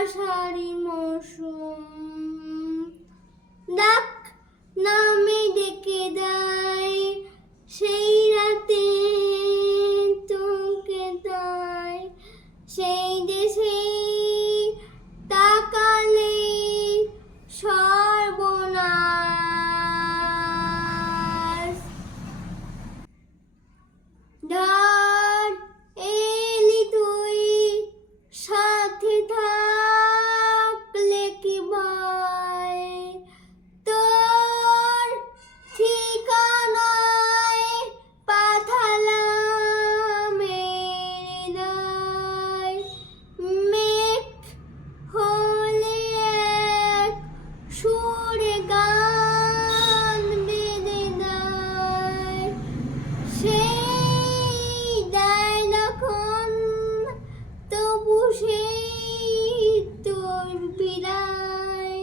আষাঢ়ি মৌসুম ডাক নামে ডেকে দেয় সেই রাতে তোকে তাই সেই দেশে তাকালে সর্বনাশ ধর এলি তুই সাথে থাকলে কি ভয় তোর ঠিকানায় পাঠালাম হৃদয় মেঘ হলে এক সুরে গান বেঁধে দেয় সেই দেয় যখন তবু সেই তোর বিদায়